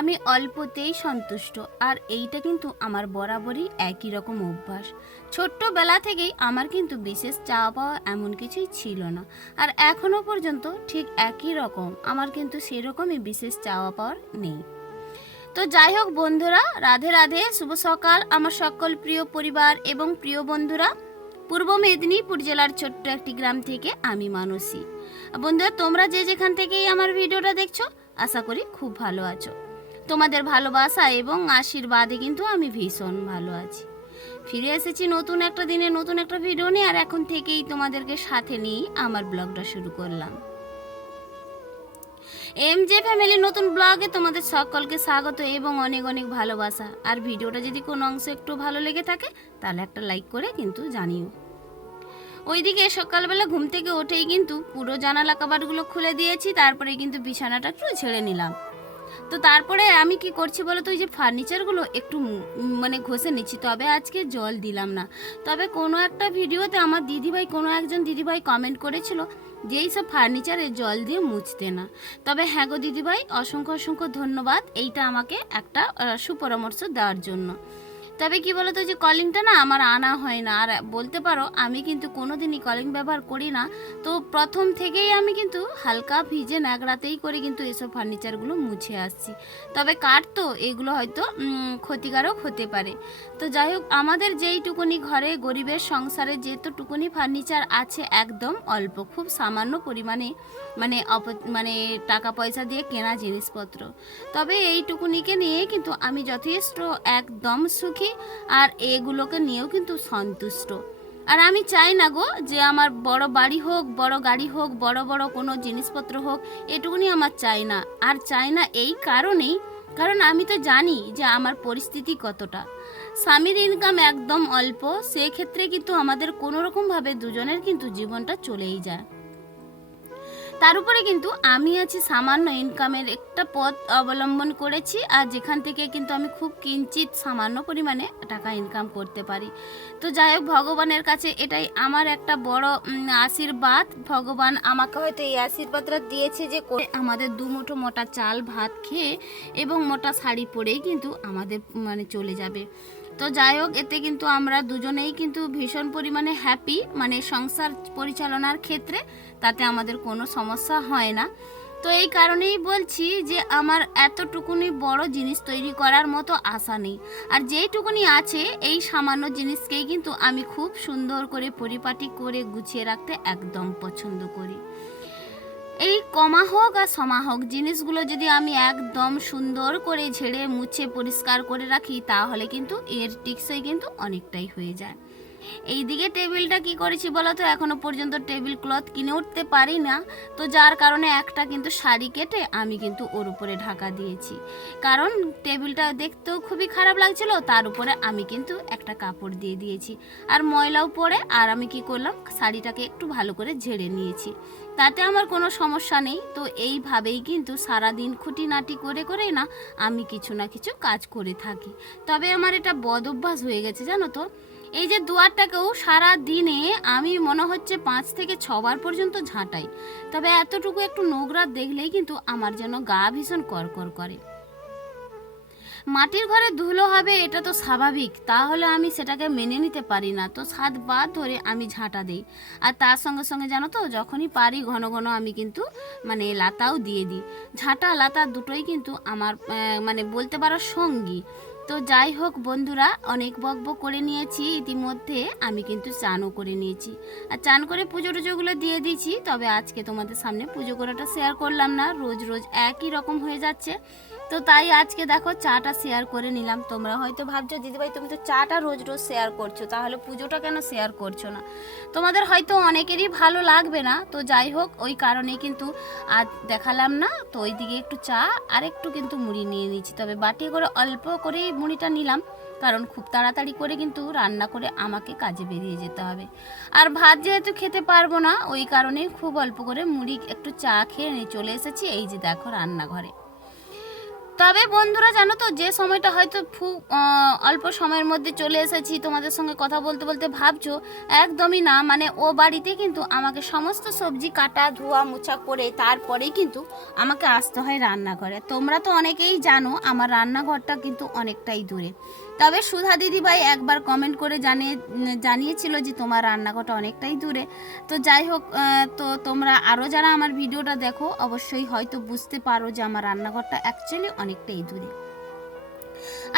আমি অল্পতেই সন্তুষ্ট, আর এইটা কিন্তু আমার বরাবরই একই রকম অভ্যাস। ছোট্টবেলা থেকেই আমার কিন্তু বিশেষ চাওয়া পাওয়া এমন কিছুই ছিল না, আর এখনও পর্যন্ত ঠিক একই রকম, আমার কিন্তু সেরকমই বিশেষ চাওয়া পাওয়ার নেই। তো যাই হোক বন্ধুরা, রাধে রাধে, শুভ সকাল আমার সকল প্রিয় পরিবার এবং প্রিয় বন্ধুরা। পূর্ব মেদিনীপুর জেলার ছোট্ট একটি গ্রাম থেকে আমি মানসী। বন্ধুরা, তোমরা যে যেখান থেকেই আমার ভিডিওটা দেখছ, আশা করি খুব ভালো আছো। তোমাদের ভালোবাসা এবং আশীর্বাদে কিন্তু আমি ভীষণ ভালো আছি। ফিরে এসেছি নতুন একটা দিনে, নতুন একটা ভিডিও নিয়ে, আর এখন থেকেই তোমাদেরকে সাথে নিয়েই আমার ব্লগটা শুরু করলাম। এম জে ফ্যামিলি নতুন ব্লগে তোমাদের সকলকে স্বাগত এবং অনেক অনেক ভালোবাসা। আর ভিডিওটা যদি কোনো অংশ একটু ভালো লেগে থাকে, তাহলে একটা লাইক করে কিন্তু জানিও। ওইদিকে সকালবেলা ঘুম থেকে উঠেই কিন্তু পুরো জানালা কাবারগুলো খুলে দিয়েছি তারপরে কিন্তু বিছানাটা একটু ছেড়ে নিলাম। তো তারপরে আমি কি করছি বলো তো, ওই যে ফার্নিচারগুলো একটু মানে ঘষে নিচ্ছি। তবে আজকে জল দিলাম না। তবে কোনো একটা ভিডিওতে আমার দিদিভাই, কোনো একজন দিদিভাই কমেন্ট করেছিল যে এইসব ফার্নিচারে জল দিয়ে মুছতে না। তবে হ্যাঁ গো দিদিভাই, অসংখ্য অসংখ্য ধন্যবাদ। এইটা আমাকে একটা সুপরামর্শ দেওয়ার জন্য। তবে কি বলতো যে কলিংটা না আমার আনা হয় না। আর বলতে পারো, আমি কিন্তু কোনো দিনই কলিং ব্যবহার করি না। তো প্রথম থেকেই আমি কিন্তু হালকা ভিজে ন্যাকড়াতেই করে কিন্তু এসব ফার্নিচারগুলো মুছে আসছি। তবে কাঠ তো, এগুলো হয়তো ক্ষতিকারক হতে পারে। তো যাই হোক, আমাদের যেইটুকুনি ঘরে গরিবের সংসারে যেতটুকুনি ফার্নিচার আছে একদম অল্প, খুব সামান্য পরিমাণে মানে অপ- মানে টাকা পয়সা দিয়ে কেনা জিনিসপত্র। তবে এইটুকুনিকে নিয়ে কিন্তু আমি যথেষ্ট একদম সুখী। আর এগুলোকে নিয়েও কিন্তু সন্তুষ্ট। আর আমি চাই না গো যে আমার বড় বাড়ি হোক, বড় গাড়ি হোক, বড় বড় কোনো জিনিসপত্র হোক, এটুকুনি আমার চাই না। আর চাই না এই কারণেই, কারণ আমি তো জানি যে আমার পরিস্থিতি কতটা। স্বামীর ইনকাম একদম অল্প, সেক্ষেত্রে কিন্তু আমাদের কোনোরকমভাবে দুজনের কিন্তু জীবনটা চলেই যায়। তার উপরে কিন্তু আমি আছি সামান্য ইনকামের একটা পথ অবলম্বন করেছি আর যেখান থেকে কিন্তু আমি খুব কিঞ্চিত সামান্য পরিমাণে টাকা ইনকাম করতে পারি। তো যাই হোক, ভগবানের কাছে এটাই আমার একটা বড় আশীর্বাদ। ভগবান আমাকে হয়তো এই আশীর্বাদটা দিয়েছে যে আমাদের দু মুঠো মোটা চাল ভাত খেয়ে এবং মোটা শাড়ি পরেই কিন্তু আমাদের মানে চলে যাবে। তো যাই হোক, এতে কিন্তু আমরা দুজনেই কিন্তু ভীষণ পরিমাণে হ্যাপি মানে সংসার পরিচালনার ক্ষেত্রে তাতে আমাদের কোনো সমস্যা হয় না। তো এই কারণেই বলছি যে আমার এতটুকুনি বড় জিনিস তৈরি করার মতো আশা নেই। আর যেইটুকুনি আছে, এই সামান্য জিনিসকেই কিন্তু আমি খুব সুন্দর করে পরিপাটি করে গুছিয়ে রাখতে একদম পছন্দ করি। এই কমা হোক আর সমা হোক, জিনিসগুলো যদি আমি একদম সুন্দর করে ঝেড়ে, মুছে, পরিষ্কার করে রাখি, তাহলে কিন্তু এর টিক্সই কিন্তু অনেকটাই হয়ে যায়। এই দিকে টেবিলটা কি করেছি বলো তো? এখনও পর্যন্ত টেবিল ক্লথ কিনে উঠতে পারি না। তো যার কারণে একটা কিন্তু শাড়ি কেটে আমি কিন্তু ওর উপরে ঢাকা দিয়েছি। কারণ টেবিলটা দেখতেও খুবই খারাপ লাগছিল, তার উপরে আমি কিন্তু একটা কাপড় দিয়ে দিয়েছি। আর ময়লাও পরে আর আমি কি করলাম? শাড়িটাকে একটু ভালো করে ঝেড়ে নিয়েছি। তাতে আমার কোনো সমস্যা নেই। তো এইভাবেই কিন্তু সারাদিন খুঁটিনাটি করে করে না আমি কিছু না কিছু কাজ করে থাকি। তবে আমার এটা বদ অভ্যাস হয়ে গেছে, জানো তো? এই যে দুয়ারটাকেও সারা দিনে আমি মনে হচ্ছে পাঁচ থেকে ছবার পর্যন্ত ঝাঁটাই। তবে এতটুকু একটু নোংরা দেখলেই কিন্তু আমার যেন গা ভীষণ করকর করে। মাটির ঘরে ধুলো হবে, এটা তো স্বাভাবিক। তাহলে আমি সেটাকে মেনে নিতে পারি না। তো সাত বার ধরে আমি ঝাঁটা দিই। আর তার সঙ্গে সঙ্গে জানো তো, যখনই পারি ঘন ঘন আমি কিন্তু মানে লাতাও দিয়ে দিই। ঝাঁটা, লাতা দুটোই কিন্তু আমার মানে বলতে পারো সঙ্গী। তো যাই হোক বন্ধুরা, অনেক বকবক করে নিয়েছি। ইতিমধ্যে আমি কিন্তু চানও করে নিয়েছি। আর চান করে পুজো টুজোগুলো দিয়ে দিয়েছি, তবে আজকে তোমাদের সামনে পুজো করাটা শেয়ার করলাম না। রোজ রোজ একই রকম হয়ে যাচ্ছে। তো তাই আজকে দেখো চাটা শেয়ার করে নিলাম। তোমরা হয়তো ভাবছ, দিদিভাই, তুমি তো চাটা রোজ রোজ শেয়ার করছ, তাহলে পুজোটা কেন শেয়ার করছ না? তোমাদের হয়তো অনেকেরই ভালো লাগবে না, তো যাই হোক, ওই কারণেই কিন্তু আজ দেখালাম না। তো ওইদিকে একটু চা, আর একটু কিন্তু মুড়ি নিয়ে নিয়েছি। তবে বাটি করে অল্প করেই মুড়িটা নিলাম, কারণ খুব তাড়াতাড়ি করে কিন্তু রান্না করে আমাকে কাজে বেরিয়ে যেতে হবে। আর ভাত যেহেতু খেতে পারব না, ওই কারণেই খুব অল্প করে মুড়ি, একটু চা খেয়ে নিয়ে চলে এসেছি। এই যে দেখো রান্নাঘরে। তবে বন্ধুরা জানো তো, যে সময়টা হয়তো খুব অল্প সময়ের মধ্যে চলে এসেছি, তোমাদের সঙ্গে কথা বলতে বলতে ভাবছ, একদমই না। মানে ও বাড়িতে কিন্তু আমাকে সমস্ত সবজি কাটা, ধোয়া, মোছা করে তারপরেই কিন্তু আমাকে আসতে হয় রান্নাঘরে। তোমরা তো অনেকেই জানো, আমার রান্নাঘরটা কিন্তু অনেকটাই দূরে। তবে সুধা দিদিভাই একবার কমেন্ট করে জানিয়ে জানিয়েছিল যে তোমার রান্নাঘরটা অনেকটাই দূরে। তো যাই হোক তো তোমরা আরও যারা আমার ভিডিওটা দেখো, অবশ্যই হয়তো বুঝতে পারো যে আমার রান্নাঘরটা অ্যাকচুয়ালি অনেকটাই দূরে।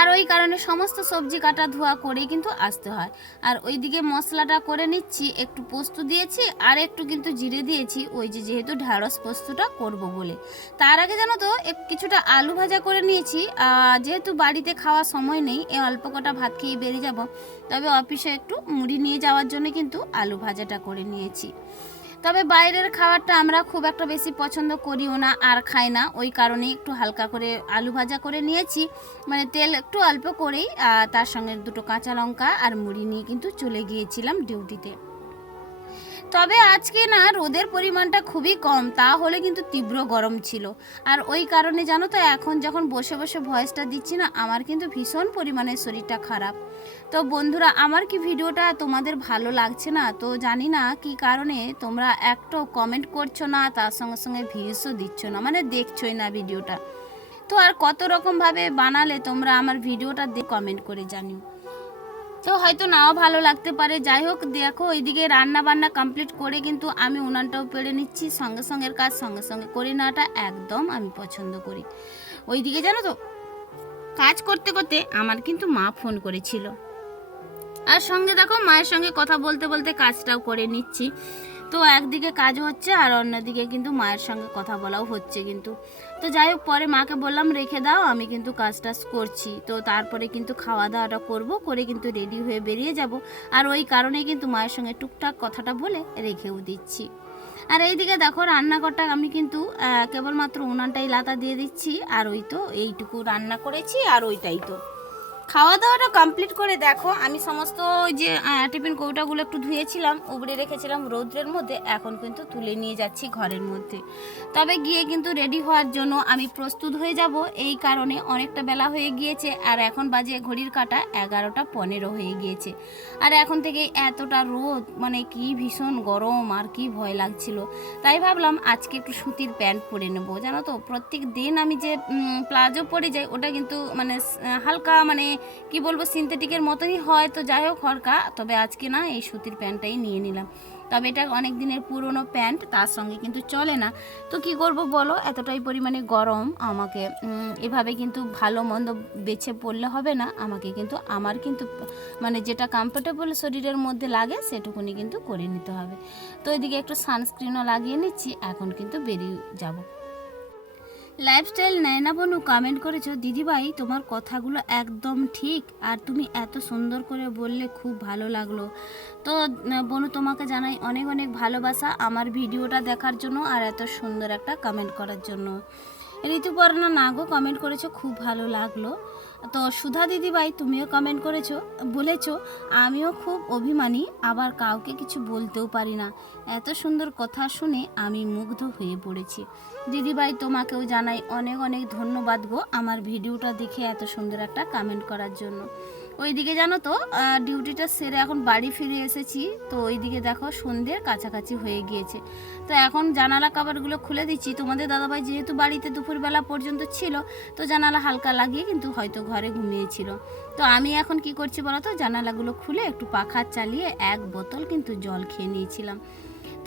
আর ওই কারণে সমস্ত সবজি কাটা ধোয়া করেই কিন্তু আসতে হয়। আর ওইদিকে মশলাটা করে নিচ্ছি, একটু পোস্ত দিয়েছি আর একটু কিন্তু জিরে দিয়েছি, ওই যে যেহেতু ঢ্যাঁড়স পোস্তটা করব বলে। তার আগে জানো তো কিছুটা আলু ভাজা করে নিয়েছি যেহেতু বাড়িতে খাওয়ার সময় নেই এ অল্প কটা ভাত খেয়ে বেরিয়ে যাব, তবে অফিসে একটু মুড়ি নিয়ে যাওয়ার জন্য কিন্তু আলু ভাজাটা করে নিয়েছি। তবে বাইরের খাবারটা আমরা খুব একটা বেশি পছন্দ করিও না আর খাই না। ওই কারণে একটু হালকা করে আলু ভাজা করে নিয়েছি। মানে তেল একটু অল্প করেই তার সঙ্গে দুটো কাঁচা লঙ্কা আর মুড়ি নিয়ে কিন্তু চলে গিয়েছিলাম ডিউটিতে তবে আজকে না রোদের পরিমাণটা খুবই কম, তাহলে কিন্তু তীব্র গরম ছিল। আর ওই কারণে জানো তো, এখন যখন বসে বসে ভয়েসটা দিচ্ছি না, আমার কিন্তু ভীষণ পরিমাণে শরীরটা খারাপ। তো বন্ধুরা, আমার কি ভিডিওটা তোমাদের ভালো লাগছে না? তো জানি না কি কারণে তোমরা একটু কমেন্ট করছ না, তার সঙ্গে সঙ্গে ভিউসও দিচ্ছ না মানে দেখছোই না ভিডিওটা। তো আর কত রকমভাবে বানালে তোমরা আমার ভিডিওটা দিয়ে কমেন্ট করে জানিও। তো হয়তো নাও ভালো লাগতে পারে। যাই হোক, দেখো ওইদিকে রান্না বান্না কমপ্লিট করে কিন্তু আমি উনানটাও পেড়ে নিচ্ছি। সঙ্গে সঙ্গে কাজ সঙ্গে সঙ্গে করে নেওয়াটা একদম আমি পছন্দ করি। ওইদিকে জানো তো, কাজ করতে করতে আমার কিন্তু মা ফোন করেছিল। আর সঙ্গে দেখো, মায়ের সঙ্গে কথা বলতে বলতে কাজটাও করে নিচ্ছি। তো একদিকে কাজ হচ্ছে আর অন্যদিকে কিন্তু মায়ের সঙ্গে কথা বলাও হচ্ছে কিন্তু। তো যাই হোক, পরে মাকে বললাম, রেখে দাও, আমি কিন্তু কাজ টাজ করছি। তো তারপরে কিন্তু খাওয়া দাওয়াটা করব, করে কিন্তু রেডি হয়ে বেরিয়ে যাব। আর ওই কারণে কিন্তু মায়ের সঙ্গে টুকটাক কথাটা বলে রেখেও দিচ্ছি। আর এইদিকে দেখো, রান্নাঘরটা আমি কিন্তু কেবলমাত্র উনানটাই লাতা দিয়ে দিচ্ছি। আর ওই তো, এইটুকু রান্না করেছি, আর ওইটাই তো। খাওয়া দাওয়াটা কমপ্লিট করে দেখো। আমি সমস্ত যে টিফিন কৌটাগুলো একটু ধুয়েছিলাম, উবড়ে রেখেছিলাম রৌদ্রের মধ্যে, এখন কিন্তু তুলে নিয়ে যাচ্ছি ঘরের মধ্যে। তবে গিয়ে কিন্তু রেডি হওয়ার জন্য আমি প্রস্তুত হয়ে যাব, এই কারণে অনেকটা বেলা হয়ে গিয়েছে, আর এখন বাজে ঘড়ির কাটা এগারোটা পনেরো হয়ে গিয়েছে। আর এখন থেকে এতটা রোদ মানে কি ভীষণ গরম, আর কি ভয় লাগছিল। তাই ভাবলাম আজকে একটু সুতির প্যান্ট পরে নেব, জানো তো? প্রত্যেক দিন আমি যে প্লাজো পরে যাই, ওটা কিন্তু মানে হালকা মানে কি বলব সিনথেটিকের মতনই হয় তো যাই হোক হরকা, তবে আজকে না এই সুতির প্যান্টটাই নিয়ে নিলাম। তবে এটা অনেক দিনের পুরনো প্যান্ট, তার সঙ্গে কিন্তু চলে না। তো কি করব বলো, এতটাই পরিমাণে গরম, আমাকে এভাবে কিন্তু ভালো মন্দ বেছে পড়লে হবে না। আমাকে কিন্তু, আমার কিন্তু মানে যেটা কমফোর্টেবল শরীরের মধ্যে লাগে, সেটুকুনি কিন্তু করে নিতে হবে। তো এদিকে একটু সানস্ক্রিনও লাগিয়ে নিচ্ছি, এখন কিন্তু বেরিয়ে যাব। লাইফস্টাইল নয়না বনু কমেন্ট করেছ, দিদিভাই, তোমার কথাগুলো একদম ঠিক আর তুমি এত সুন্দর করে বললে খুব ভালো লাগল। তো, বনু, তোমাকে জানাই অনেক অনেক ভালোবাসা আমার ভিডিওটা দেখার জন্য আর এত সুন্দর একটা কমেন্ট করার জন্য। ঋতুপর্ণা নাগো কমেন্ট করেছ, খুব ভালো লাগল। তো সুধা দিদিভাই, তুমিও কমেন্ট করেছ, বলেছ, আমিও খুব অভিমানী, আবার কাউকে কিছু বলতেও পারি না। এত সুন্দর কথা শুনে আমি মুগ্ধ হয়ে পড়েছি। দিদিভাই, তোমাকেও জানাই অনেক অনেক ধন্যবাদ গো আমার ভিডিওটা দেখে এত সুন্দর একটা কমেন্ট করার জন্য। ওইদিকে জানো তো ডিউটিটা সেরে এখন বাড়ি ফিরে এসেছি। তো ওইদিকে দেখো সন্ধ্যের কাছাকাছি হয়ে গিয়েছে। তো এখন জানালা কাবারগুলো খুলে দিচ্ছি। তোমাদের দাদাভাই যেহেতু বাড়িতে দুপুরবেলা পর্যন্ত ছিল, তো জানালা হালকা লাগিয়ে কিন্তু হয়তো ঘরে ঘুমিয়েছিল। তো আমি এখন কি করছি বলো তো, জানালাগুলো খুলে একটু পাখা চালিয়ে এক বোতল কিন্তু জল খেয়ে নিয়েছিলাম।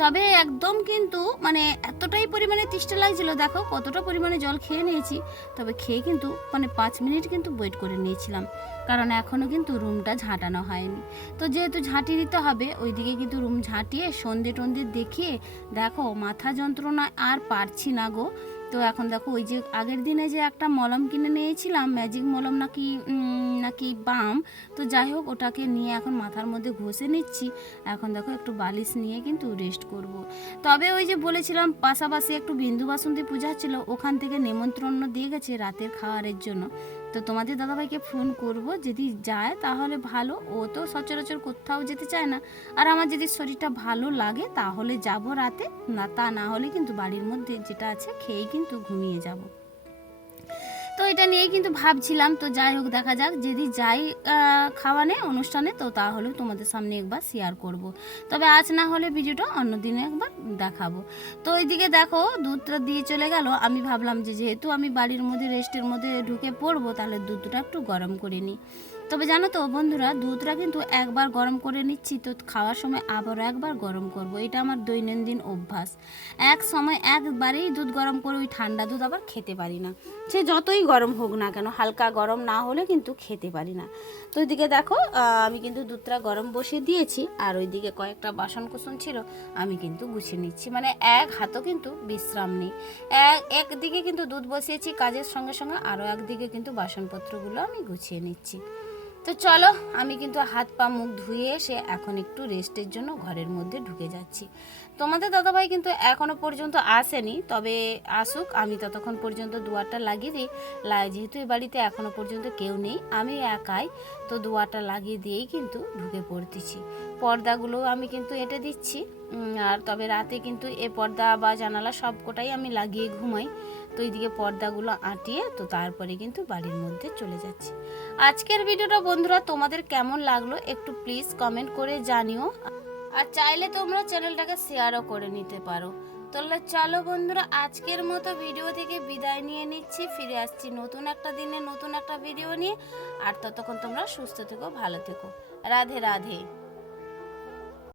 তবে একদম কিন্তু মানে এতটাই পরিমাণে তৃষ্ঠা লাগছিল, দেখো কতটা পরিমাণে জল খেয়ে নিয়েছি। তবে খেয়ে কিন্তু মানে পাঁচ মিনিট কিন্তু ওয়েট করে নিয়েছিলাম। কারণ এখনও কিন্তু রুমটা ঝাঁটানো হয়নি। তো যেহেতু ঝাঁটি দিতে হবে, ওইদিকে কিন্তু রুম ঝাঁটিয়ে সন্ধে টন্ধে দেখিয়ে দেখো মাথা যন্ত্রণা আর পারছি না গো। তো এখন দেখো, ওই যে আগের দিনে যে একটা মলম কিনে নিয়েছিলাম ম্যাজিক মলম নাকি নাকি বাম, তো যাই হোক, ওটাকে নিয়ে এখন মাথার মধ্যে ঘষে নিচ্ছি এখন দেখো, একটু বালিশ নিয়ে কিন্তু রেস্ট করব। তবে ওই যে বলেছিলাম, পাশাপাশি একটু বিন্দু বাসন্তী পূজা ছিল, ওখান থেকে নেমন্ত্রণ দিয়ে গেছে রাতের খাওয়ারের জন্য তো তোমাদের দাদাভাইকে ফোন করব, যদি যায় তাহলে ভালো। ও তো সচরাচর কোথাও যেতে চায় না। আর আমার যদি শরীরটা ভালো লাগে তাহলে যাব রাতে। না তা না হলে কিন্তু বাড়ির মধ্যে যেটা আছে খেয়েই কিন্তু ঘুমিয়ে যাব। তো এটা নিয়েই কিন্তু ভাবছিলাম, তো যাই হোক দেখা যাক, যদি যাই খাওয়ানে, অনুষ্ঠানে, তো তাহলে তোমাদের সামনে একবার শেয়ার করব। তবে আজ না হলে ভিডিওটা অন্যদিনে একবার দেখাবো। তো ওইদিকে দেখো, দুধটা দিয়ে চলে গেল। আমি ভাবলাম যে যেহেতু আমি বাড়ির মধ্যে রেস্টের মধ্যে ঢুকে পড়ব, তাহলে দুধটা একটু গরম করে নিই। তবে জানো তো, বন্ধুরা, দুধটা কিন্তু একবার গরম করে নিচ্ছি, তো খাওয়ার সময় আবারও একবার গরম করব। এটা আমার দৈনন্দিন অভ্যাস। এক সময় একবারেই দুধ গরম করে ওই ঠান্ডা দুধ আবার খেতে পারি না। সে যতই গরম হোক না কেন, হালকা গরম না হলে কিন্তু খেতে পারি না। তো ওইদিকে দেখো আমি কিন্তু দুধটা গরম বসিয়ে দিয়েছি, আর ওইদিকে কয়েকটা বাসন কুসন ছিল, আমি কিন্তু গুছিয়ে নিচ্ছি। মানে এক হাতও কিন্তু বিশ্রাম নেই। এক, একদিকে কিন্তু দুধ বসিয়েছি কাজের সঙ্গে সঙ্গে, আরও একদিকে কিন্তু বাসনপত্রগুলো আমি গুছিয়ে নিচ্ছি। তো চলো, আমি কিন্তু হাত পা মুখ ধুয়ে এসে এখন একটু রেস্টের জন্য ঘরের মধ্যে ঢুকে যাচ্ছি। তোমাদের দাদাভাই কিন্তু এখনও পর্যন্ত আসেনি, তবে আসুক, আমি ততক্ষণ পর্যন্ত দুয়ারটা লাগিয়ে দিই। যেহেতু এই বাড়িতে এখনও পর্যন্ত কেউ নেই, আমি একাই তো দুয়ারটা লাগিয়ে দিয়েই কিন্তু ঢুকে পড়তেছি। পর্দাগুলো আমি কিন্তু এঁটে দিচ্ছি। আর তবে রাতে কিন্তু এ পর্দা বা জানালা সবকটাই আমি লাগিয়ে ঘুমাই। তো এইদিকে পর্দাগুলো আঁটিয়ে তো তারপরে কিন্তু বাড়ির মধ্যে চলে যাচ্ছি। আজকের ভিডিওটা বন্ধুরা তোমাদের কেমন লাগল একটু প্লিজ কমেন্ট করে জানিও। আর চাইলে তোমরা চ্যানেলটাকে শেয়ারও করে নিতে পারো। তাহলে চলো বন্ধুরা, আজকের মতো ভিডিও থেকে বিদায় নিয়ে নিচ্ছি। ফিরে আসছি নতুন একটা দিনে নতুন একটা ভিডিও নিয়ে। আর ততক্ষণ তোমরা সুস্থ থেকো, ভালো থেকো। রাধে রাধে।